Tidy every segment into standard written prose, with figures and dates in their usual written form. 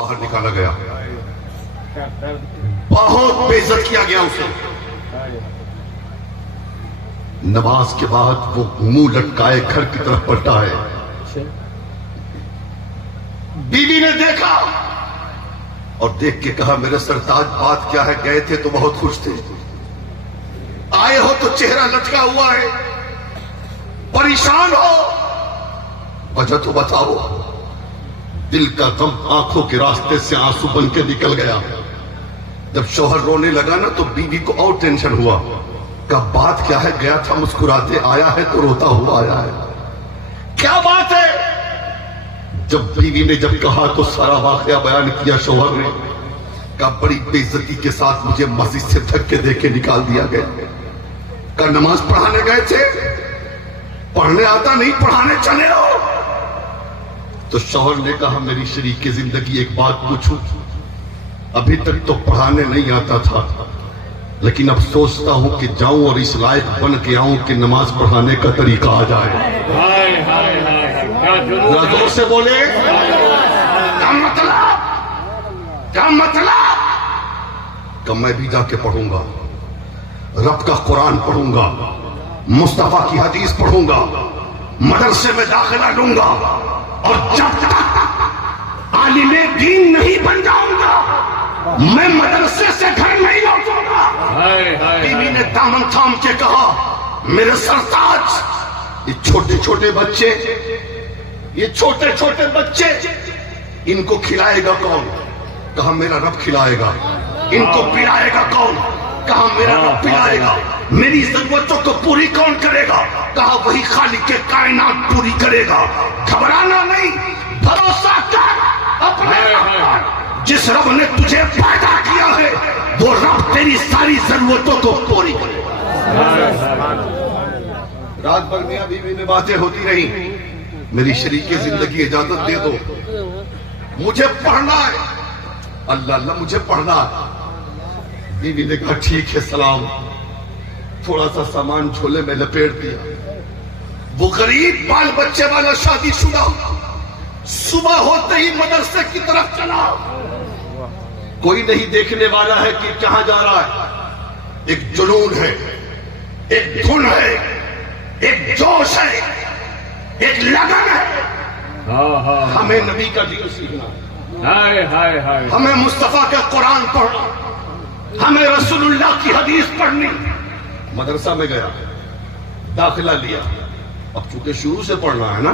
باہر نکالا گیا، بہت بے عزت کیا گیا اسے۔ نماز کے بعد وہ منہ لٹکائے گھر کی طرف پلٹا ہے۔ بیوی نے دیکھا اور دیکھ کے کہا میرے سرتاج بات کیا ہے؟ گئے تھے تو بہت خوش تھے، آئے ہو تو چہرہ لٹکا ہوا ہے، پریشان ہو، وجہ تو بتاؤ۔ دل کا غم آنکھوں کے راستے سے آنسو بن کے نکل گیا۔ جب شوہر رونے لگا نا تو بیوی کو اور ٹینشن ہوا، کہا بات کیا ہے؟ گیا تھا مسکراتے، آیا ہے تو روتا ہوا آیا ہے، کیا بات ہے؟ جب بیوی نے جب کہا تو سارا واقعہ بیان کیا شوہر نے، کہا بڑی بے عزتی کے ساتھ مجھے مسجد سے دھکے دے کے نکال دیا گیا۔ کہا نماز پڑھانے گئے تھے، پڑھنے آتا نہیں، پڑھانے چلے ہو؟ تو شوہر نے کہا میری شریک زندگی ایک بات پوچھوں، ابھی تک تو پڑھانے نہیں آتا تھا، لیکن اب سوچتا ہوں کہ جاؤں اور اس لائق بن کے آؤں کہ نماز پڑھانے کا طریقہ آ جائے۔ ذرا زور سے بولے، کیا مطلب؟ کیا مطلب؟ کہ میں بھی جا کے پڑھوں گا، رب کا قرآن پڑھوں گا، مصطفیٰ کی حدیث پڑھوں گا، مدرسے میں داخلہ لوں گا، اور جب تک عالم دین نہیں بن جاؤں گا میں مدرسے سے گھر نہیں لوٹوں گا۔ بیوی نے دامن تھام کے کہا میرے سرتاج، یہ چھوٹے چھوٹے بچے، یہ چھوٹے چھوٹے بچے، ان کو کھلائے گا کون؟ کہا میرا رب کھلائے گا۔ ان کو پلائے گا کون؟ کہا میرا رب پلائے گا۔ میری ضرورتوں کو پوری کون کرے گا؟ کہا وہی خالق کے کائنات پوری کرے گا۔ گھبرانا نہیں، بھروسہ کر اپنے رب پر۔ جس رب نے تجھے پیدا کیا ہے وہ رب تیری ساری ضرورتوں کو پوری کرے گا۔ رات بھر میاں بیوی میں باتیں ہوتی رہی۔ میری شریک زندگی اجازت دے دو، مجھے پڑھنا ہے، اللہ اللہ مجھے پڑھنا ہے۔ بیوی نے کہا ٹھیک ہے سلام، تھوڑا سا سامان جھولے میں لپیٹ دیا۔ وہ غریب بال بچے والا شادی شدہ صبح ہوتے ہی مدرسے کی طرف چلا۔ کوئی نہیں دیکھنے والا ہے کہ کہاں جا رہا ہے۔ ایک جنون ہے، ایک دھن ہے، ایک جوش ہے، ایک لگن ہے۔ ہمیں نبی کا دین سیکھنا، ہمیں مصطفیٰ کا قرآن پڑھنا، ہمیں رسول اللہ کی حدیث پڑھنی۔ مدرسہ میں گیا، داخلہ لیا۔ اب چونکہ شروع سے پڑھنا ہے نا،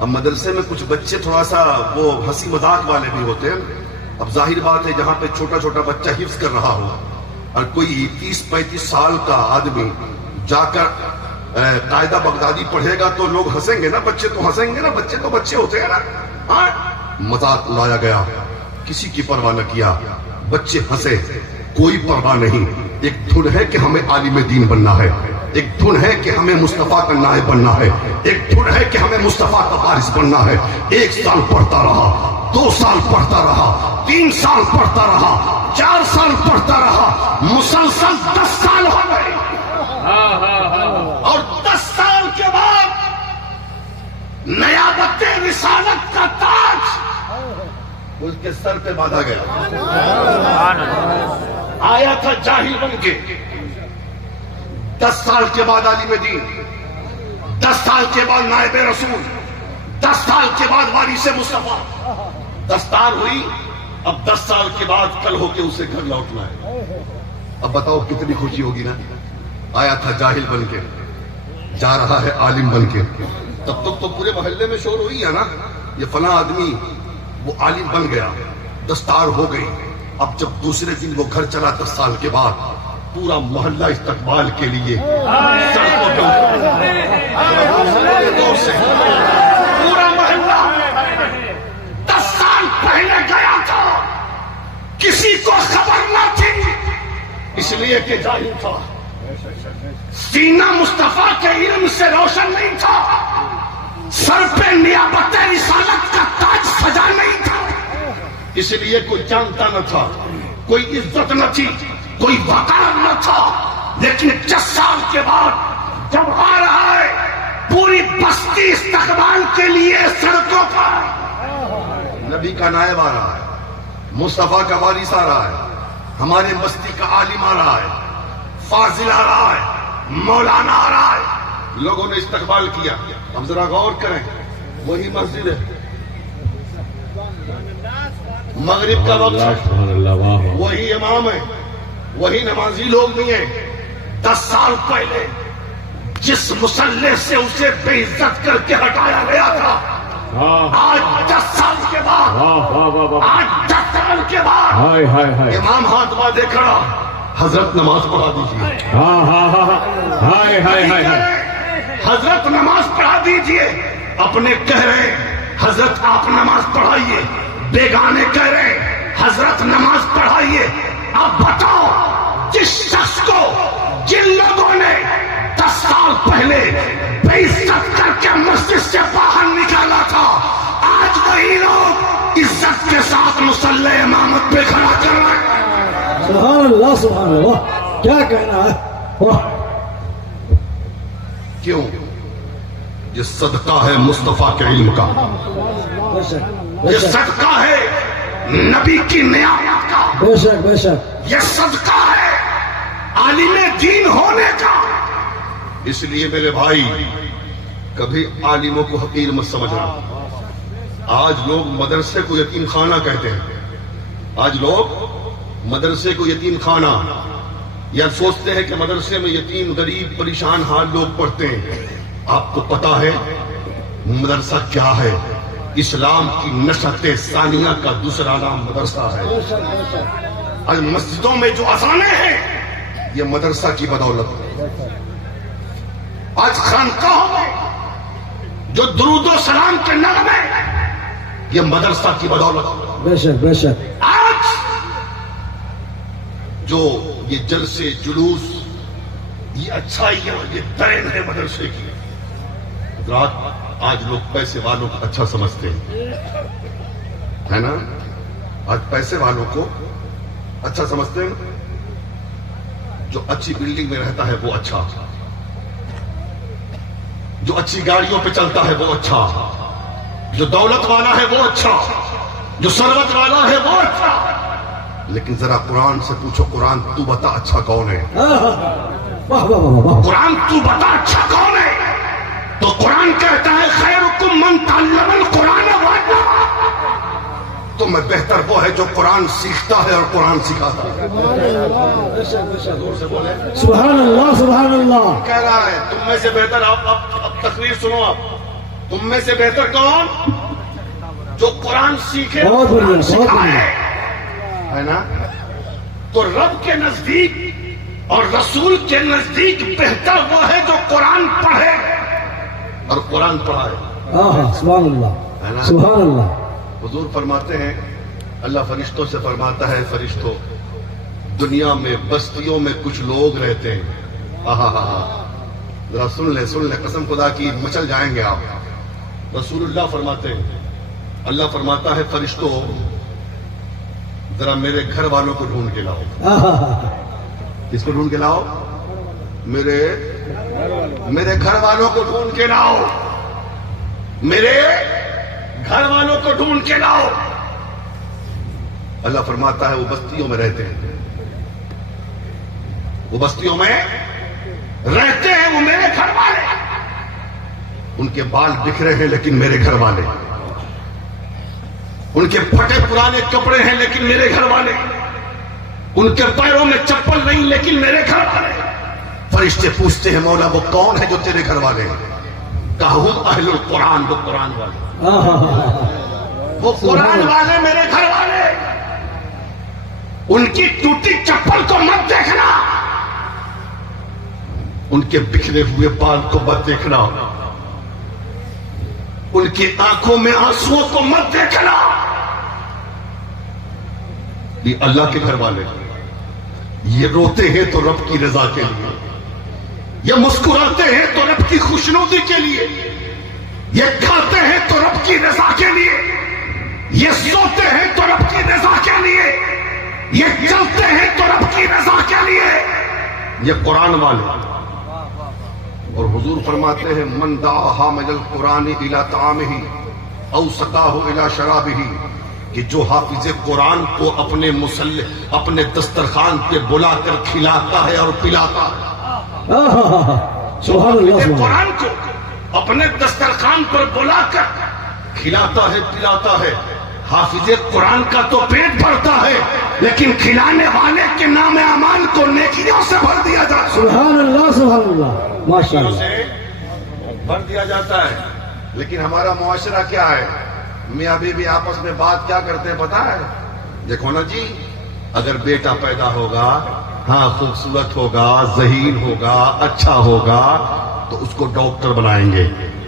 اب مدرسے میں کچھ بچے تھوڑا سا وہ ہنسی مذاق والے بھی ہوتے ہیں۔ اب ظاہر بات ہے جہاں پہ چھوٹا چھوٹا بچہ حفظ کر رہا ہو اور کوئی 30-35 سال کا آدمی جا کر قاعدہ بغدادی پڑھے گا تو لوگ ہنسیں گے نا، بچے تو ہنسیں گے نا، بچے تو بچے ہوتے ہیں نا۔ مذاق اڑایا گیا، کسی کی پرواہ نہ کیا، بچے ہنسے، کوئی پرواہ نہیں۔ ایک دھن ہے کہ ہمیں عالم دین بننا ہے، ایک دھن ہے کہ ہمیں مصطفیٰ کا نائب بننا ہے، ایک دھن ہے کہ ہمیں مصطفیٰ کا وارث بننا ہے۔ 1 سال پڑھتا رہا، 2 سال پڑھتا رہا، 3 سال پڑھتا رہا، 4 سال پڑھتا رہا، مسلسل 10 سال ہو گئے۔ اور 10 سال کے بعد نیابت رسالت کا تاج اس کے سر پہ باندھا گیا۔ آیا تھا جاہل بن کے، 10 سال کے بعد عالم دین، 10 سال کے بعد نائب رسول، 10 سال کے بعد وارث مصطفیٰ۔ دستار ہوئی، اب 10 سال کے بعد کل ہو کے اسے گھر لوٹنا ہے۔ اب بتاؤ کتنی خوشی ہوگی نا۔ آیا تھا جاہل بن کے، جا رہا ہے عالم بن کے۔ تب تک تو پورے محلے میں شور ہوئی ہے نا، یہ فلاں آدمی وہ عالم بن گیا، دستار ہو گئی۔ اب جب دوسرے دن وہ گھر چلا 10 سال کے بعد، پورا محلہ استقبال کے لیے سڑکوں پہ پورا محلہ 10 سال پہلے گیا تھا، کسی کو خبر نہ تھی، اس لیے کہ جاہل تھا، سینہ مصطفیٰ کے علم سے روشن نہیں تھا، سر پہ نیابت رسالت کا تاج سجا نہیں تھا، اس لیے کوئی جانتا نہ تھا، کوئی عزت نہ تھی، کوئی وقار نہ تھا۔ لیکن 10 سال کے بعد جب آ رہا ہے پوری بستی استقبال کے لیے سڑکوں پر، نبی کا نائب آ رہا ہے، مصطفیٰ کا وارث آ رہا ہے، ہمارے بستی کا عالم آ رہا ہے، فاضل آ رہا ہے، مولانا آ رہا ہے، لوگوں نے استقبال کیا۔ اب ذرا غور کریں، وہی مسجد ہے، مغرب کا وقت ہے، وہی امام ہے، وہی نمازی لوگ بھی ہیں۔ 10 سال پہلے جس مسلح سے اسے بے عزت کر کے ہٹایا گیا تھا، آج 10 سال کے بعد، آج 10 سال کے بعد امام ہاتھ باندھے کھڑا، حضرت نماز پڑھا دیجیے، حضرت نماز پڑھا دیجیے۔ اپنے کہہ رہے حضرت آپ نماز پڑھائیے، بیگانے کہہ رہے حضرت نماز پڑھائیے۔ اب بتاؤ، جس شخص کو جن لوگوں نے 10 سال پہلے بے عزت کر کے مسجد سے باہر نکالا تھا، آج وہی لوگ عزت کے ساتھ مصلی امامت پہ کھڑا کر رہے ہیں۔ سبحان اللہ سبحان اللہ، کیا کہنا ہے، واہ! کیوں؟ یہ صدقہ ہے مصطفیٰ کے علم کا، بے شک یہ صدقہ ہے نبی کی نعمت کا، بے شک بے شک، یہ صدقہ ہے عالم دین ہونے کا۔ اس لیے میرے بھائی، کبھی عالموں کو حقیر مت سمجھنا۔ آج لوگ مدرسے کو یتیم خانہ کہتے ہیں، آج لوگ مدرسے کو یتیم خانہ، یا سوچتے ہیں کہ مدرسے میں یتیم غریب پریشان حال لوگ پڑھتے ہیں۔ آپ کو پتا ہے مدرسہ کیا ہے؟ اسلام کی نشأت ثانیہ کا دوسرا نام مدرسہ ہے۔ آج مسجدوں میں جو اذانیں ہیں، یہ مدرسہ کی بدولت ہے۔ آج خانقاہوں میں جو درود و سلام کے نغمے، یہ مدرسہ کی بدولت ہے۔ بے شک بے شک، آج جو یہ جلسے جلوس، یہ اچھائیاں، یہ دین ہے مدرسے کی۔ آج لوگ پیسے والوں کو اچھا سمجھتے ہیں، ہے نا؟ آج پیسے والوں کو اچھا سمجھتے ہیں۔ جو اچھی بلڈنگ میں رہتا ہے وہ اچھا، جو اچھی گاڑیوں پہ چلتا ہے وہ اچھا، جو دولت والا ہے وہ اچھا، جو ثروت والا ہے وہ اچھا۔ لیکن ذرا قرآن سے پوچھو، قرآن تو بتا اچھا کون ہے؟ واہ واہ واہ واہ، قرآن تو بتا اچھا کون ہے؟ تو قرآن کہتا ہے خیرکم من تعلم القرآن وعلمہ، تو میں بہتر وہ ہے جو قرآن سیکھتا ہے اور قرآن سکھاتا ہے۔ سبحان اللہ سبحان اللہ، کہہ رہا ہے تم میں سے بہتر، اب تقریر سنو، آپ تم میں سے بہتر کون؟ جو قرآن سیکھے، بہت بڑھیا، قرآن بہت سکھائے، ہے نا؟ تو رب کے نزدیک اور رسول کے نزدیک بہتر وہ ہے جو قرآن پڑھے اور قرآن پڑھائے۔ سبحان اللہ سبحان اللہ۔ حضور فرماتے ہیں، اللہ فرشتوں سے فرماتا ہے، فرشتوں دنیا میں بستیوں میں کچھ لوگ رہتے ہیں، ذرا سن لیں قسم خدا کی مچل جائیں گے آپ۔ رسول اللہ فرماتے ہیں، اللہ فرماتا ہے فرشتوں ذرا میرے گھر والوں کو ڈھونڈ کے لاؤ۔ کس کو ڈھونڈ کے لاؤ؟ میرے گھر والوں کو ڈھونڈ کے لاؤ، میرے گھر والوں کو ڈھونڈ کے لاؤ۔ اللہ فرماتا ہے وہ بستیوں میں رہتے ہیں، وہ بستیوں میں رہتے ہیں، وہ میرے گھر والے، ان کے بال بکھرے ہیں لیکن میرے گھر والے، ان کے پھٹے پرانے کپڑے ہیں لیکن میرے گھر والے، ان کے پیروں میں چپل نہیں لیکن میرے گھر والے۔ فرشتے پوچھتے ہیں مولا وہ کون ہے جو تیرے گھر والے ہیں؟ کہا ہم اہل القرآن، وہ قرآن والے، وہ قرآن والے میرے گھر والے۔ ان کی ٹوٹی چپل کو مت دیکھنا، ان کے بکھرے ہوئے بال کو مت دیکھنا، ان کی آنکھوں میں آنسوؤں کو مت دیکھنا۔ یہ اللہ کے گھر والے، یہ روتے ہیں تو رب کی رضا کے لیے، یہ مسکراتے ہیں تو رب کی خوشنودی کے لیے، یہ کھاتے ہیں تو رب کی رضا کے لیے، یہ سوتے ہیں تو رب کی رضا کے لیے، یہ چلتے ہیں تو رب کی رضا کے لیے، یہ قرآن والے۔ اور حضور فرماتے ہیں من دعا حامل القرآن الى طعامہ او سقاہ الى شرابہ کہ جو حافظ قرآن کو اپنے اپنے دسترخوان پہ بلا کر کھلاتا ہے اور پلاتا ہے، سبحان اللہ حافظ سبحان قرآن کو اپنے دسترخوان پر بلا کر کھلاتا ہے پلاتا ہے، حافظ قرآن کا تو پیٹ بھرتا ہے لیکن کھلانے والے کے نام اعمال کو نیکیوں سے بھر دیا جاتا ہے، سبحان اللہ ماشاء اللہ. سے بھر دیا جاتا ہے. لیکن ہمارا معاشرہ کیا ہے؟ میاں بیوی آپس میں بات کیا کرتے ہیں پتا ہے؟ دیکھو نا جی، اگر بیٹا پیدا ہوگا، ہاں خوبصورت ہوگا، ذہین ہوگا، اچھا ہوگا، تو اس کو ڈاکٹر بنائیں گے،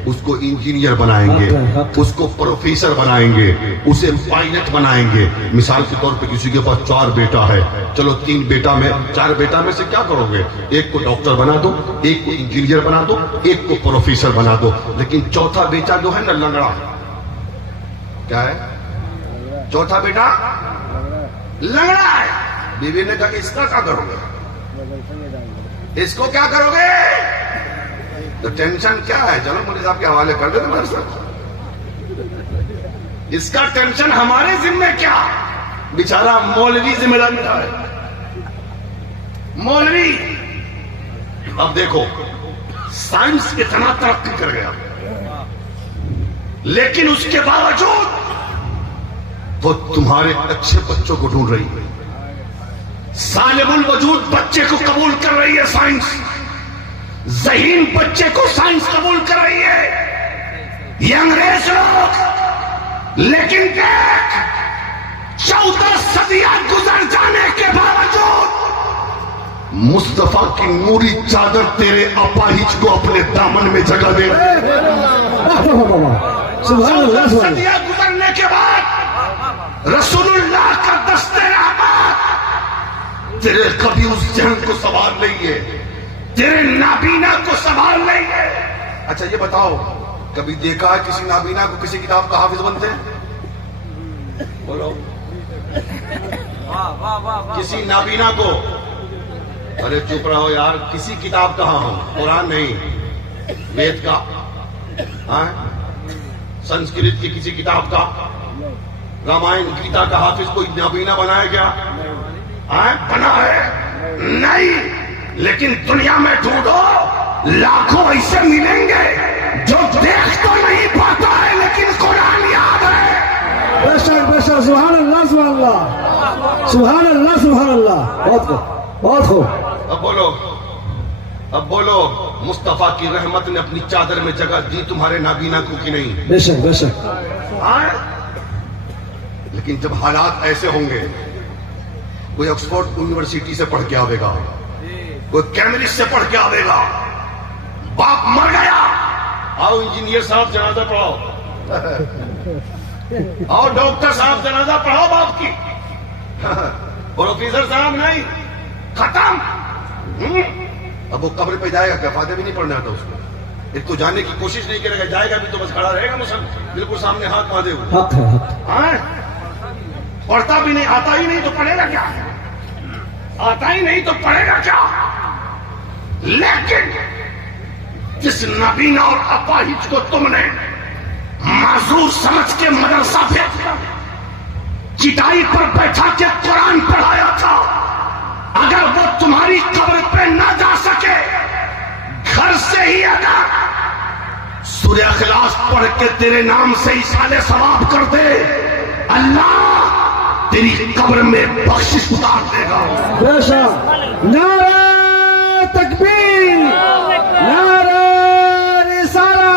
اس کو انجینئر بنائیں گے، اس کو پروفیسر بنائیں گے، اسے پائلٹ بنائیں گے. مثال کے طور پہ کسی کے پاس 4 بیٹا ہے، چلو 4 بیٹا میں سے کیا کرو گے؟ ایک کو ڈاکٹر بنا دو، ایک کو انجینئر بنا دو، ایک کو پروفیسر بنا دو. لیکن چوتھا بیٹا جو ہے نا لنگڑا، کیا ہے؟ چوتھا بیٹا لنگڑا ہے. بیوی نے کہا اس کا کیا کرو گے؟ اس کو کیا کرو گے؟ تو ٹینشن کیا ہے؟ چلو مولوی صاحب کے حوالے کر دے تمہارے ساتھ. اس کا ٹینشن ہمارے ذمہ کیا؟ بیچارہ مولوی ذمہ دار ہے. مولوی اب دیکھو سائنس اتنا ترقی کر گیا لیکن اس کے باوجود وہ تمہارے اچھے بچوں کو ڈھونڈ رہی ہے. سالم الوجود بچے کو قبول کر رہی ہے سائنس، ذہین بچے کو سائنس قبول کر رہی ہے یہ انگریز لوگ. لیکن دیکھ 14 صدیاں گزر جانے کے باوجود مصطفیٰ کی نوری چادر تیرے اپاہج کو اپنے دامن میں جگہ دے رہی ہے. سبحان اللہ 14 سبحان اللہ. صدیاں گزرنے کے بعد رسول اللہ کا دست رحمت تیرے کبھی اس ذہن کو سنبھال نہیں ہے، تیرے نابینا کو سنبھال نہیں ہے. اچھا یہ بتاؤ، کبھی دیکھا ہے کسی نابینا کو کسی کتاب کا حافظ بنتے ہیں؟ بولو کسی نابینا کو. ارے چپ رہو یار، کسی کتاب کہاں ہو؟ قرآن نہیں، وید کا، سنسکرت کی کسی کتاب کا، رامائن گیتا کا حافظ کوئی نابینا بنایا کیا؟ بنا ہے نہیں. لیکن دنیا میں ڈھونڈو لاکھوں ایسے ملیں گے جو دیکھ تو نہیں پاتا ہے لیکن قرآن یاد ہے. بے شک سبحان اللہ سبحان اللہ سبحان اللہ سبحان اللہ. بہت خوب بہت خوب. اب بولو مصطفیٰ کی رحمت نے اپنی چادر میں جگہ دی تمہارے نابینا کو کہ نہیں؟ بے شک بے شک. لیکن جب حالات ایسے ہوں گے، کوئی آکسفورڈ یونیورسٹی سے پڑھ کے آوے گا، کوئی کیمبرج سے پڑھ کے آوے گا، باپ مر گیا، آؤ انجینئر صاحب جنازہ پڑھاؤ، آؤ ڈاکٹر صاحب جنازہ پڑھاؤ باپ کی، پروفیسر صاحب نہیں، ختم. اب وہ قبر پہ جائے گا کیا؟ فاتحہ بھی نہیں پڑھنا آتا اس کو. ایک تو جانے کی کوشش نہیں کرے گا، جائے گا بھی تو بس کھڑا رہے گا مسلم بالکل سامنے ہاتھ باندھے ہوئے. حق ہے حق. پڑھتا بھی نہیں، آتا ہی نہیں تو پڑھے گا کیا؟ آتا ہی نہیں تو پڑھے گا کیا؟ لیکن جس نابینا اور اپاہج کو تم نے معذور سمجھ کے مدرسہ بھیجا، چٹائی پر بیٹھا کے قرآن پڑھایا تھا، اگر وہ تمہاری قبر پہ نہ جا سکے، گھر سے ہی اگر سورہ اخلاص پڑھ کے تیرے نام سے ایصال ثواب کر دے، اللہ تیری قبر میں بخشش اتار دے گا. بے شک. نعرہ تکبیر، نعرہ رسالہ.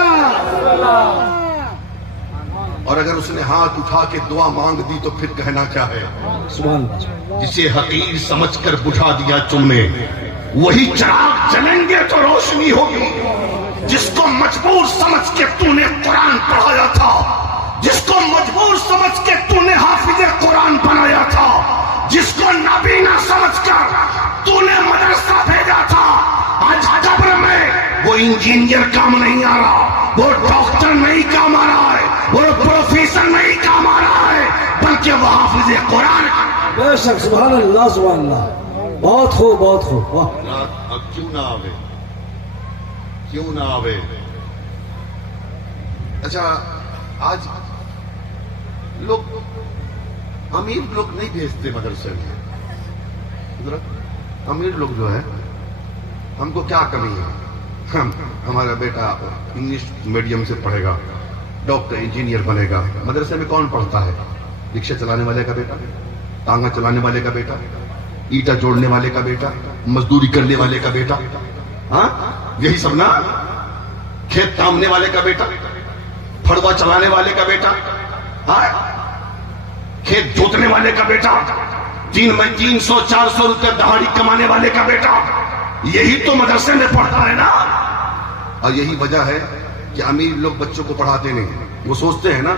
اور اگر اس نے ہاتھ اٹھا کے دعا مانگ دی تو پھر کہنا کیا ہے؟ سبحان اللہ. جسے حقیر سمجھ کر بجھا دیا تم نے، وہی چراغ جلیں گے تو روشنی ہوگی. جس کو مجبور سمجھ کے تو نے قرآن پڑھایا تھا، جس کو مجبور سمجھ کے تو نے حافظ قرآن بنایا تھا، جس کو نابینا سمجھ کر تو نے مدرسہ بھیجا تھا، آج قبر میں وہ انجینئر کام نہیں آ رہا، وہ ڈاکٹر نہیں کام آ رہا ہے، وہ پروفیسر نہیں کام آ رہا ہے، بلکہ وہ حافظ قرآن. بے شک سبحان اللہ سبحان اللہ. بہت خوب بہت خوب. واہ. اب کیوں نہ آوے، کیوں نہ آوے. اچھا آج لوگ امیر لوگ نہیں بھیجتے مدرسے میں. امیر لوگ جو ہے ہم کو کیا کمی ہے, ہمارا بیٹا انگلش میڈیم سے پڑھے گا, ڈاکٹر انجینئر بنے گا. مدرسے میں کون پڑھتا ہے؟ رکشہ چلانے والے کا بیٹا, ٹانگا چلانے والے کا بیٹا, اینٹا جوڑنے والے کا بیٹا, مزدوری کرنے والے کا بیٹا, ہاں یہی سب نا. کھیت تامنے والے کا بیٹا, پھڑوا چلانے والے کا بیٹا, ہاں کھیت جوتنے والے کا بیٹا, 300-400 روپے دہاڑی کمانے والے کا بیٹا, یہی تو مدرسے میں پڑھتا ہے نا. اور یہی وجہ ہے کہ امیر لوگ بچوں کو پڑھاتے نہیں. وہ سوچتے ہیں نا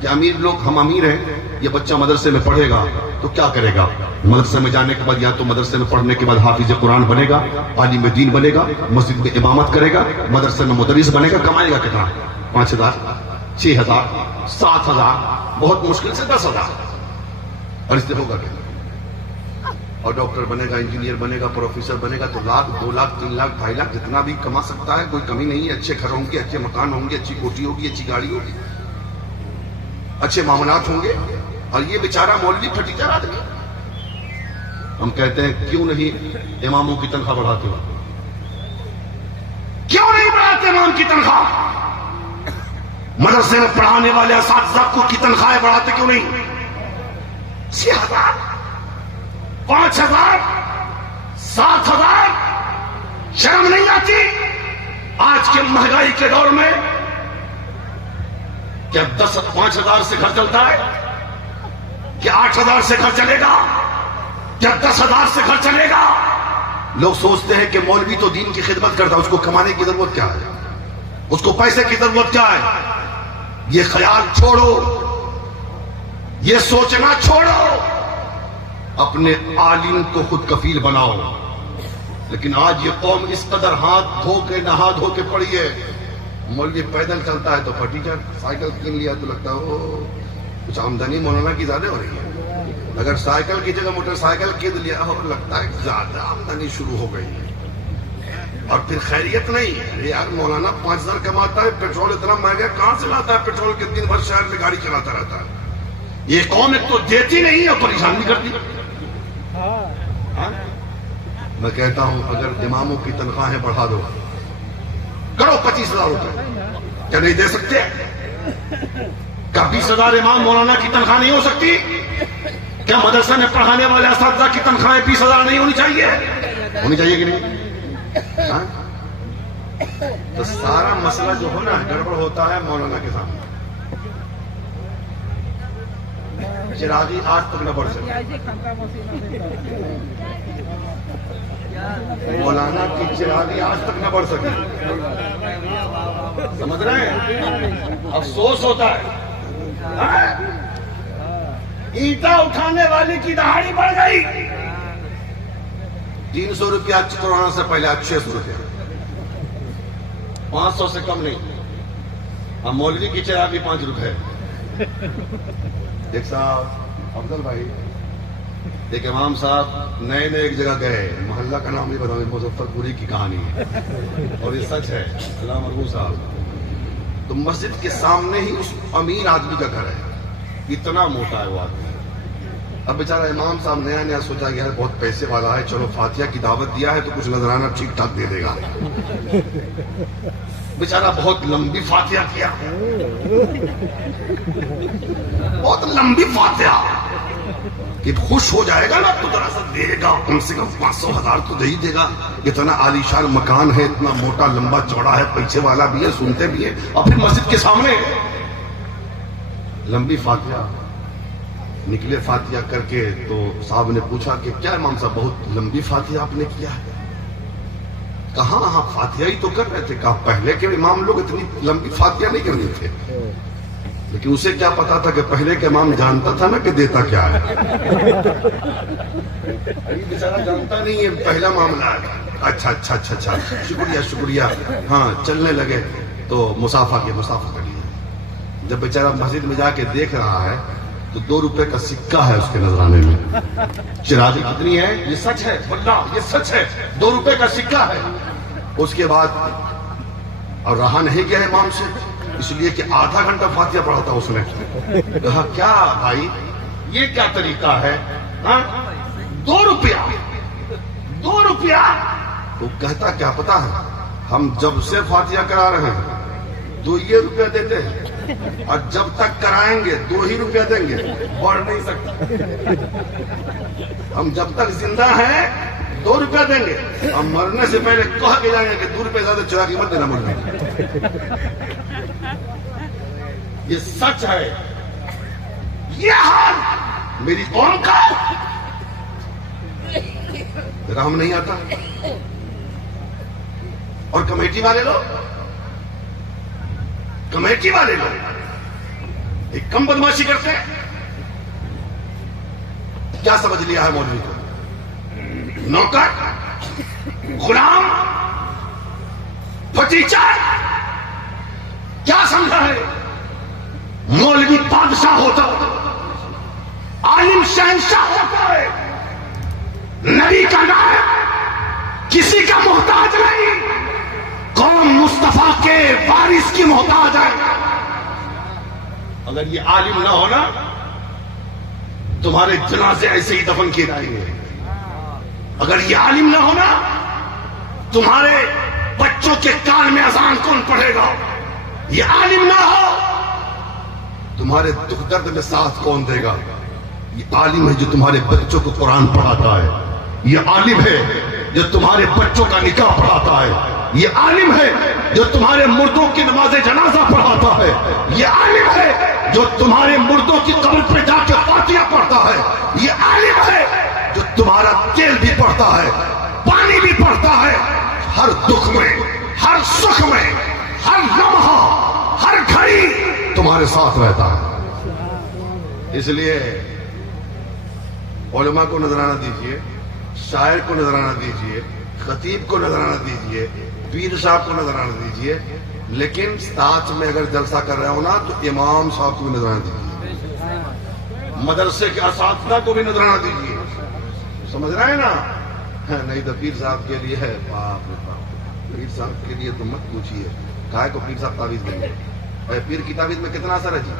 کہ امیر لوگ, ہم امیر ہیں, یہ بچہ مدرسے میں پڑھے گا تو کیا کرے گا؟ مدرسے میں جانے کے بعد یا تو مدرسے میں پڑھنے کے بعد حافظ قرآن بنے گا, عالم دین بنے گا, مسجد میں امامت کرے گا, مدرسے میں مدرس بنے گا. کمائے گا کتنا؟ 5,000, 6,000, 7,000, بہت مشکل سے 10,000. اور اس سے ہوگا کیا؟ اور ڈاکٹر بنے گا, انجینئر بنے گا, پروفیسر بنے گا تو 1,00,000, 2,00,000, 3,00,000, 2,50,000 جتنا بھی کما سکتا ہے, کوئی کمی نہیں ہے. اچھے گھر ہوں گے, اچھے مکان ہوں گے, اچھی کوٹھی ہوگی, اچھی گاڑی ہوگی, اچھے معاملات ہوں گے. اور یہ بیچارہ مولوی پھٹیچر آدمی. ہم کہتے ہیں کیوں نہیں اماموں کی تنخواہ بڑھاتے ہو؟ کیوں نہیں بڑھاتے امام کی تنخواہ؟ مدرسے میں پڑھانے والے اساتذہ کو کی تنخواہیں بڑھاتے کیوں نہیں؟ 6,000, 5,000, 7,000, شرم نہیں آتی آج کے مہنگائی کے دور میں؟ کیا 5,000 سے گھر چلتا ہے؟ کیا 8,000 سے گھر چلے گا؟ کیا 10,000 سے گھر چلے گا؟ لوگ سوچتے ہیں کہ مولوی تو دین کی خدمت کرتا ہے, اس کو کمانے کی ضرورت کیا ہے, اس کو پیسے کی ضرورت کیا ہے؟ یہ خیال چھوڑو, یہ سوچنا چھوڑو, اپنے عالم کو خود کفیل بناؤ. لیکن آج یہ قوم اس قدر ہاتھ دھو کے نہا دھو کے پڑی ہے. مولوی پیدل چلتا ہے تو پھٹیچر, سائیکل کین لیا تو لگتا ہے کچھ آمدنی مولانا کی زیادہ ہو رہی ہے. اگر سائیکل کی جگہ موٹر سائیکل کید لیا ہو لگتا ہے زیادہ آمدنی شروع ہو گئی ہے. اور پھر خیریت نہیں, یار مولانا 5,000 کماتا ہے, پیٹرول اتنا مہنگا کہاں سے لاتا ہے پیٹرول کے, دن بھر شہر میں گاڑی چلاتا رہتا ہے. یہ قوم ایک تو دیتی نہیں اور پریشان بھی کرتی. میں کہتا ہوں اگر اماموں کی تنخواہیں بڑھا دو, کرو 25,000 روپے, کیا نہیں دے سکتے؟ کیا 20,000 امام مولانا کی تنخواہ نہیں ہو سکتی؟ کیا مدرسے میں پڑھانے والے اساتذہ کی تنخواہیں 20,000 نہیں ہونی چاہیے؟ ہونی چاہیے کہ نہیں؟ تو سارا مسئلہ جو ہے نا گڑبڑ ہوتا ہے مولانا کے سامنے. چراغی آج تک نہ بڑھ سکے, مولانا کی چراغی آج تک نہ بڑھ سکے. سمجھ رہے ہیں؟ افسوس ہوتا ہے. اینٹا اٹھانے والے کی دہاڑی بڑھ گئی. 300 روپیہ کورونا سے پہلے 600 روپیہ, 500 سے کم نہیں. اب مولوی کی چراغی 5 روپے. ایک صاحب افضل بھائی, ایک امام صاحب نئے ایک جگہ گئے, محلہ کا نام نہیں بتاؤں, مظفر پوری کی کہانی ہے اور یہ سچ ہے. اللہ مرحوم صاحب, تو مسجد کے سامنے ہی اس امیر آدمی کا گھر ہے, اتنا موٹا ہے وہ آدمی. اب بیچارہ امام صاحب نیا سوچا کہ یار بہت پیسے والا ہے, چلو فاتحہ کی دعوت دیا ہے تو کچھ نذرانہ ٹھیک ٹھاک دے دے گا. بیچارہ بہت لمبی فاتحہ کیا, بہت لمبی فاتحہ, کہ خوش ہو جائے گا نا تو ذرا سا دے گا, کم سے کم 500,000 تو دے ہی دے گا. اتنا عالیشان مکان ہے, اتنا موٹا لمبا چوڑا ہے, پیچھے والا بھی ہے, سنتے بھی ہیں, اور پھر مسجد کے سامنے لمبی فاتحہ. نکلے فاتحہ کر کے تو صاحب نے پوچھا کہ کیا امام صاحب بہت لمبی فاتحہ آپ نے کیا ہے؟ کہاں ہاں فاتحہ ہی تو کر رہے تھے. کہا پہلے کے امام لوگ اتنی لمبی فاتحہ نہیں کرتے تھے, لیکن اسے کیا پتا تھا کہ پہلے کے امام جانتا تھا نا کہ دیتا کیا ہے. بیچارہ جانتا نہیں ہے, پہلا معاملہ ہے. اچھا اچھا اچھا اچھا, شکریہ شکریہ. ہاں چلنے لگے تو مسافہ کر لیا. جب بیچارہ مسجد میں جا کے دیکھ رہا ہے تو 2 روپے کا سکہ ہے اس کے نذرانے میں. چراغی کتنی ہے؟ یہ سچ ہے واللہ, یہ سچ ہے, 2 روپے کا سکہ ہے. اس کے بعد اور رہا نہیں گیا امام سے, اس لیے کہ آدھا گھنٹہ فاتحہ پڑھا تھا اس نے. کہا کیا بھائی یہ کیا طریقہ ہے؟ ہاں 2 روپیہ تو کہتا کیا پتا ہے، ہم جب سے فاتحہ کرا رہے ہیں 2 روپیہ دیتے ہیں، اور جب تک کرائیں گے 2 ہی روپیہ دیں گے، بڑھ نہیں سکتا۔ ہم جب تک زندہ ہیں 2 روپیہ دیں گے، ہم مرنے سے پہلے کہہ کے جائیں گے کہ 2 روپیہ زیادہ چرا کے مت دینا مرنے۔ یہ سچ ہے، یہ حال میری قوم کا رحم نہیں آتا۔ اور کمیٹی والے لوگ ایک کم بدماشی کرتے ہیں۔ کیا سمجھ لیا ہے مولوی کو؟ نوکر، غلام، بھتیجا، کیا سمجھا ہے؟ مولوی بادشاہ ہوتا ہے، عالم شہنشاہ ہوتا ہے، نبی کا نائب، کسی کا محتاج نہیں، قوم مصطفیٰ کے وارث کی محتاج ہے۔ اگر یہ عالم نہ ہونا تمہارے جنازے ایسے ہی دفن کیے جائیں گے۔ اگر یہ عالم نہ ہونا تمہارے بچوں کے کان میں اذان کون پڑھے گا؟ یہ عالم نہ ہو تمہارے دکھ درد میں ساتھ کون دے گا؟ یہ عالم ہے جو تمہارے بچوں کو قرآن پڑھاتا ہے، یہ عالم ہے جو تمہارے بچوں کا نکاح پڑھاتا ہے، یہ عالم ہے جو تمہارے مردوں کی نماز جنازہ پڑھاتا ہے، یہ عالم ہے جو تمہارے مردوں کی قبر پہ جا کے فاتحہ پڑھتا ہے، یہ عالم ہے جو تمہارا تیل بھی پڑھتا ہے، پانی بھی پڑھتا ہے، ہر دکھ میں، ہر سکھ میں، ہر لمحہ، ہر گھڑی تمہارے ساتھ رہتا ہے۔ اس لیے علماء کو نذرانہ دیجئے، شاعر کو نذرانہ دیجئے، خطیب کو نذرانہ دیجئے، پیر صاحب کو نذرانہ دیجئے، لیکن ساتھ میں اگر جلسہ کر رہے ہو نا تو امام صاحب کو بھی نذرانہ دیجئے، مدرسے کے اساتذہ کو بھی نذرانہ دیجئے۔ سمجھ رہے ہیں نا؟ نہیں تو پیر صاحب کے لیے ہے، باپ رے باپ، پیر صاحب کے لیے تو مت پوچھیے، کائے کو پیر صاحب تعویذ دیں گے؟ پیر کی تعویذ میں کتنا اثر ہے جی؟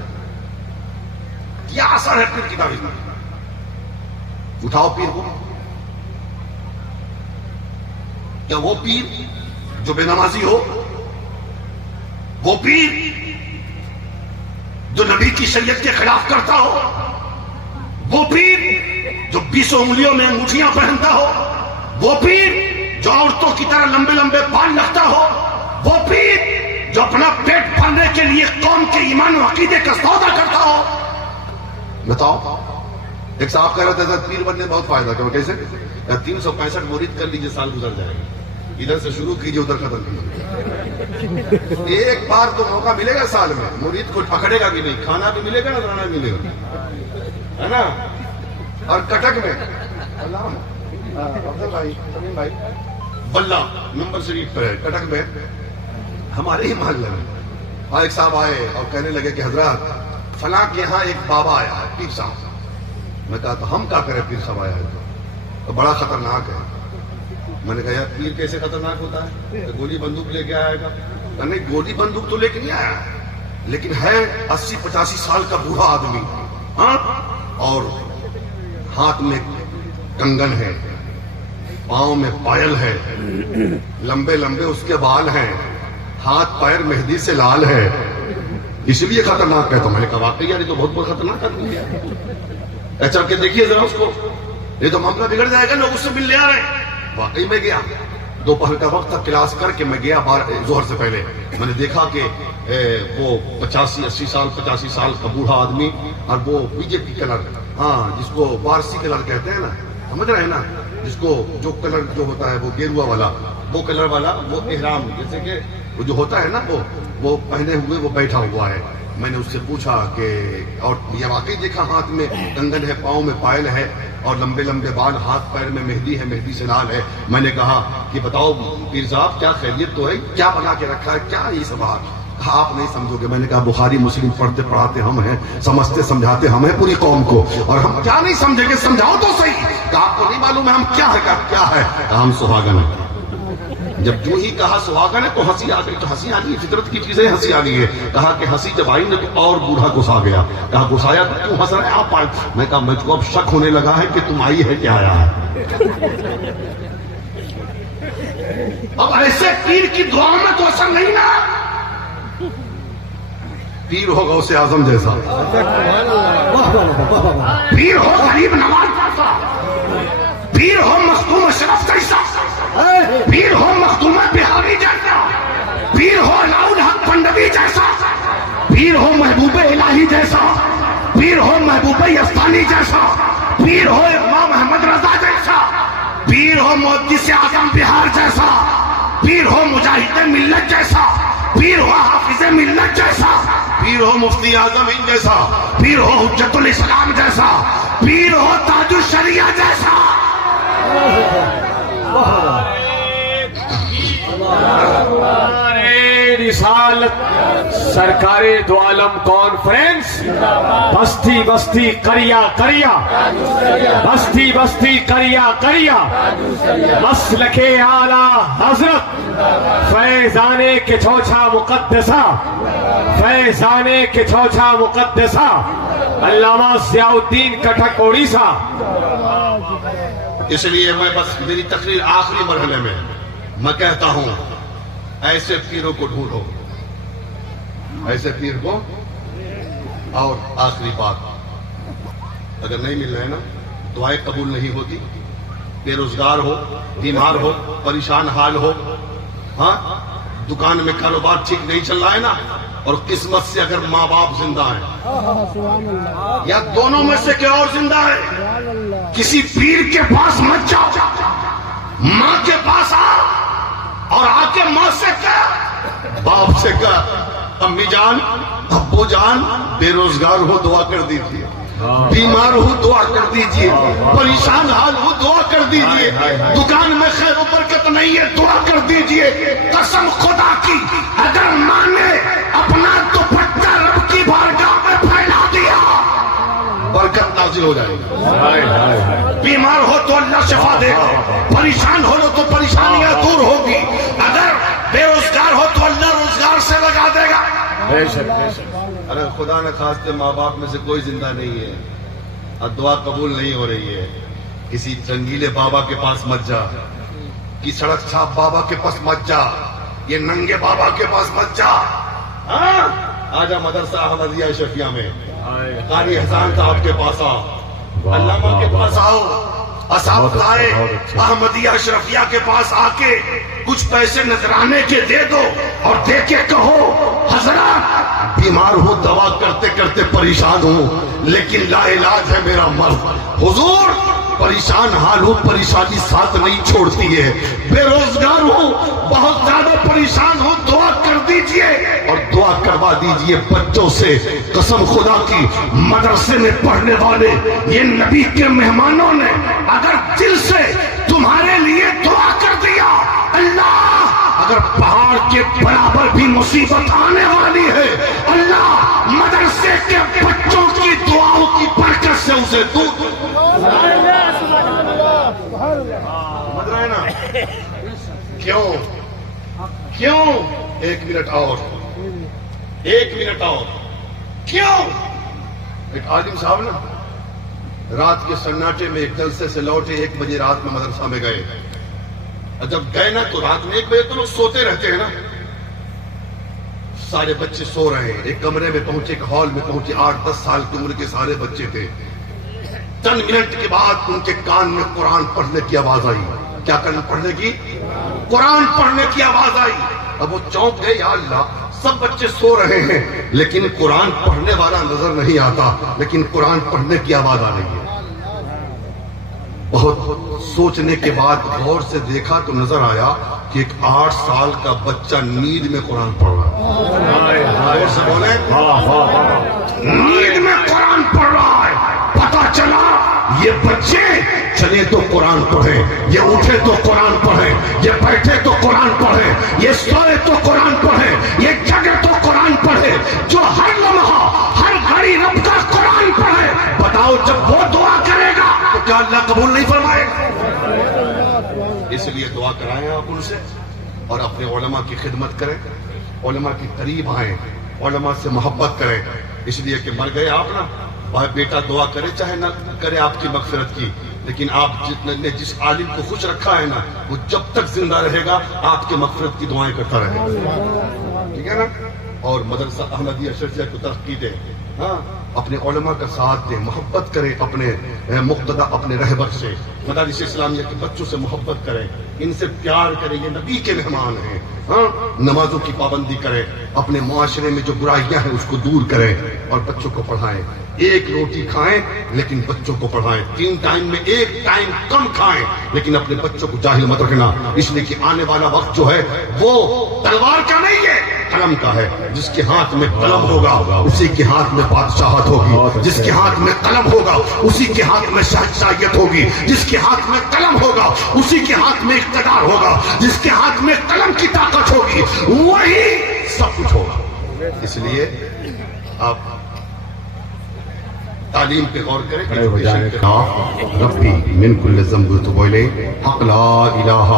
کیا اثر ہے پیر کی تعویذ میں؟ اٹھاؤ پیر کو۔ کیا وہ پیر جو بے نمازی ہو، وہ پیر جو نبی کی شریعت کے خلاف کرتا ہو، وہ پیر جو 20 انگلیوں میں انگوٹھیاں پہنتا ہو، وہ پیر جو عورتوں کی طرح لمبے لمبے بال رکھتا ہو، وہ پیر جو اپنا پیٹ بھرنے کے لیے قوم کے ایمان و عقیدے کا سودا کرتا ہو۔ بتاؤ، ایک صاحب کہہ رہے تھے پیر بننے بہت فائدہ، کہ کیسے؟ 365 مرید کر لیجیے، سال گزر جائے گا، ادھر سے شروع کیجیے ادھر ختم کیجیے۔ ایک بار تو موقع ملے گا سال میں، مرید کو پکڑے گا بھی نہیں، کھانا بھی ملے گا، نذرانہ بھی ملے گا، ہے نا؟ اور کٹک میں افضل بھائی، سلیم بھائی، بلہ نمبر شریف پہ ہے کٹک میں، ہمارے ہی محلے میں، اور ایک صاحب آئے اور کہنے لگے کہ حضرات فلاں کے یہاں ایک بابا آیا ہے، پیر صاحب۔ میں کہا تو ہم کیا کریں، پیر صاحب آیا ہے تو بڑا خطرناک ہے۔ میں نے کہا یار پیر کیسے خطرناک ہوتا ہے؟ گولی بندوق لے کے آئے گا؟ نہیں، گولی بندوق تو لے کے نہیں آیا، لیکن ہے 80-85 سال کا بوڑھا آدمی، ہاں، اور ہاتھ میں کنگن ہے، پاؤں میں پائل ہے، لمبے لمبے اس کے بال ہیں، ہاتھ پیر مہندی سے لال ہے، اس لیے خطرناک ہے۔ تو میں نے کہا واقعی یار یہ تو بہت خطرناک آدمی ہے، چل کے دیکھیے ذرا اس کو، یہ تو معاملہ بگڑ جائے گا، لوگ اس سے ملنے آ رہے ہیں۔ واقعی میں گیا، دوپہر کا وقت تھا، کلاس کر کے میں گیا ظہر سے پہلے، میں نے دیکھا کہ وہ 85 سال کا بوڑھا آدمی، اور وہ بی جے پی کلر، ہاں جس کو وارسی کلر کہتے ہیں نا، سمجھ رہے ہیں نا، جس کو جو کلر جو ہوتا ہے وہ گیروا والا، وہ کلر والا، وہ احرام جیسے کہ وہ جو ہوتا ہے نا وہ پہنے ہوئے وہ بیٹھا ہوا ہے۔ میں نے اس سے پوچھا کہ اور یہ واقعی دیکھا ہاتھ میں کنگن ہے، پاؤں میں پائل ہے، اور لمبے لمبے بال، ہاتھ پیر میں مہندی ہے، مہندی سے لال ہے۔ میں نے کہا کہ بتاؤ پیر صاحب کیا خیریت تو ہے، کیا بنا کے رکھا ہے، کیا یہ سب آپ نہیں سمجھو گے۔ میں نے کہا بخاری مسلم پڑھتے پڑھاتے ہم ہیں، سمجھتے سمجھاتے ہم ہیں پوری قوم کو، اور ہم کیا نہیں سمجھیں گے، سمجھاؤ تو صحیح۔ کہ آپ کو نہیں معلوم ہے ہم کیا ہے، کیا ہے؟ ہم سہاگن ہیں۔ جب جو ہی کہا سہاگا نے تو ہنسی آ گئی. تو ہنسی آ گئی, فطرت کی چیزیں ہنسی آ گئی ہے. کہا کہ ہنسی جب آئی نے تو اور بوڑھا غصہ گیا. کہا غصایا تو کیوں ہنس رہا ہے آپ؟ میں کہا مجھ کو اب شک ہونے لگا ہے کہ تم آئی ہے کہ آیا ہے. اب ایسے پیر کی دعاؤں میں تو اثر نہیں نا. پیر ہو غوث اعظم جیسا, پیر ہو غریب نواز جیسا, پیر ہو مخدوم اشرف جیسا, پیر ہو مخدوم بہاری جیسا, پیر ہو علاؤ الحق پنڈوی جیسا, پیر ہو محبوب الہی جیسا, پیر ہو محبوب یزدانی جیسا, پیر ہو امام احمد رضا جیسا, پیر ہو محدث اعظم بہار جیسا, پیر ہو مجاہد ملت جیسا, پیر ہو حافظ ملت جیسا, پیر ہو مفتی اعظم ہند جیسا, پیر ہو حجت الاسلام جیسا, پیر ہو تاج الشریعہ جیسا. رسالت سرکار دو عالم کانفرنس بستی بستی کریا کریا, بستی بستی کریا کریا, مسلک اعلی حضرت فیضانے کے چھوچا مقدسہ, فیضانے کے چھوچا مقدسہ علامہ ضیاء الدین کٹک اڑیسہ. اس لیے میں بس میری تقریر آخری مرحلے میں میں کہتا ہوں, ایسے پیروں کو ڈھونڈو, ایسے پیر کو. اور آخری بات, اگر نہیں مل رہے نا دعائیں قبول نہیں ہوتی. بے روزگار ہو, بیمار ہو, پریشان حال ہو, ہاں دکان میں کاروبار ٹھیک نہیں چل رہا ہے نا, اور قسمت سے اگر ماں باپ زندہ ہیں یا دونوں میں سے کوئی اور زندہ ہے, کسی پیر کے پاس مت جاؤ, ماں کے پاس آ اور آ کے ماں سے کہا, باپ سے کہا, امی جان ابو جان بے روزگار ہو دعا کر دیجیے, بیمار ہو دعا کر دیجیے, پریشان حال ہو دعا کر دیجیے, دکان میں خیر و برکت نہیں ہے دعا کر دیجیے. قسم خدا کی اگر ماں نے اپنا دوپٹہ رب کی بارگاہ میں پھیلا دیا برکت نازل ہو جائے گی. بیمار ہو تو اللہ شفا دے گا, پریشان ہو تو پریشانیاں دور ہوگی, اگر بے روزگار ہو تو اللہ روزگار سے لگا دے گا. اگر خدا نہ خواستہ ماں باپ میں سے کوئی زندہ نہیں ہے اور دعا قبول نہیں ہو رہی ہے, کسی رنگیلے بابا کے پاس مت جا, کی سڑک چھاپ بابا کے پاس مت جا, یہ ننگے بابا کے پاس مت جا. آجا مدرسہ احمدیہ شفیہ میں قاری حسان صاحب کے پاس آ, علامہ کے پاس آؤ, اساتذہ احمدیہ اشرفیہ کے پاس آ کے کچھ پیسے نذرانے کے دے دو اور دے کے کہو حضرات بیمار ہو دوا کرتے کرتے پریشان ہوں لیکن لا علاج ہے میرا مرض, حضور پریشان حال ہوں پریشانی ساتھ نہیں چھوڑتی ہے, بے روزگار ہوں بہت زیادہ پریشان ہوں دعا کر دیجئے اور دعا کروا دیجئے بچوں سے. قسم خدا کی مدرسے میں پڑھنے والے یہ نبی کے مہمانوں نے اگر دل سے تمہارے لیے دعا کر دیا, اللہ اگر پہاڑ کے برابر بھی مصیبت آنے والی ہے اللہ مدرسے کے بچوں کی دعاؤں کی برکت سے اسے دور. سمجھ رہے نا کیوں کیوں؟ ایک منٹ اور, ایک منٹ اور. کیوں؟ ایک عالم صاحب نا رات کے سناٹے میں ایک جلسے سے لوٹے, 1 بجے رات میں مدرسہ میں گئے, اور جب گئے نا تو رات میں 1 بجے تو لوگ سوتے رہتے ہیں نا, سارے بچے سو رہے ہیں. ایک کمرے میں پہنچے, ایک ہال میں پہنچے, 8-10 سال کی عمر کے سارے بچے تھے. چند منٹ کے بعد ان کے کان میں قرآن پڑھنے کی آواز آئی. کیا کرنا پڑھنے کی؟ قرآن پڑھنے کی آواز آئی. اب وہ چونک گئے, یا اللہ سب بچے سو رہے ہیں لیکن قرآن پڑھنے والا نظر نہیں آتا, لیکن قرآن پڑھنے کی آواز آ رہی ہے. بہت سوچنے کے بعد غور سے دیکھا تو نظر آیا کہ ایک 8 سال کا بچہ نیند میں قرآن پڑھ رہا ہے. غور سے بولے, نیند میں قرآن پڑھ رہا ہے. پتا چلا یہ بچے چلے تو قرآن پڑھیں, یہ اٹھے تو قرآن پڑھیں, یہ بیٹھے تو قرآن پڑھیں, یہ سوئے تو قرآن پڑھیں, یہ جگہ تو قرآن پڑھے, جو ہر لمحہ ہر گھڑی رب کا قرآن پڑھے. بتاؤ جب وہ دعا کرے گا تو کیا اللہ قبول نہیں فرمائے گا؟ اس لیے دعا کرائیں آپ ان سے, اور اپنے علماء کی خدمت کریں، علماء کے قریب آئیں، علماء سے محبت کریں. اس لیے کہ مر گئے آپ نا، بھائی بیٹا دعا کرے چاہے نہ کرے آپ کی مغفرت کی، لیکن آپ نے جس عالم کو خوش رکھا ہے نا، وہ جب تک زندہ رہے گا آپ کے مغفرت کی دعائیں کرتا رہے گا. ٹھیک ہے نا؟ اور مدرسہ احمدیہ اشرفیہ کو ترقی دیں، ہاں اپنے علماء کا ساتھ دیں، محبت کریں اپنے مقتدا اپنے رہبر سے، مدارس اسلامیہ کے بچوں سے محبت کریں، ان سے پیار کریں، یہ نبی کے مہمان ہیں. ہاں نمازوں کی پابندی کریں، اپنے معاشرے میں جو برائیاں ہیں اس کو دور کریں اور بچوں کو پڑھائیں. ایک روٹی کھائیں لیکن بچوں کو پڑھائیں. 3 ٹائم میں 1 ٹائم کم کھائیں لیکن اپنے بچوں کو جاہل مت رکھنا، اس لیے کہ آنے والا وقت جو ہے وہ تلوار کا نہیں ہے، قلم کا ہے. جس کے ہاتھ میں قلم ہوگا اسی کے ہاتھ میں بادشاہت ہوگی، جس کے ہاتھ میں قلم ہوگا اسی کے ہاتھ میں شہنشاہیت ہوگی، جس کے ہاتھ میں قلم ہوگا اسی کے ہاتھ میں اقتدار ہوگا، جس کے ہاتھ میں قلم کی طاقت ہوگی وہی سب کچھ ہوگا. اس لیے آپ تعلیم پہ غور کریں. ربی من کل ذنب وتوب الیہ، حق لا الہ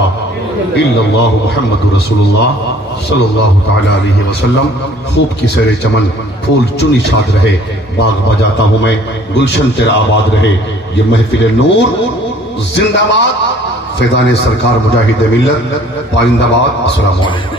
الا اللہ محمد رسول اللہ صلی اللہ تعالی علیہ وسلم. خوب کی سیر چمن، پھول چنی چھات رہے، باغ بجاتا ہوں میں، گلشن تیرا آباد رہے. یہ محفل نور زندہ باد، فیضان سرکار مجاہد ملت پائندہ باد. السلام علیکم.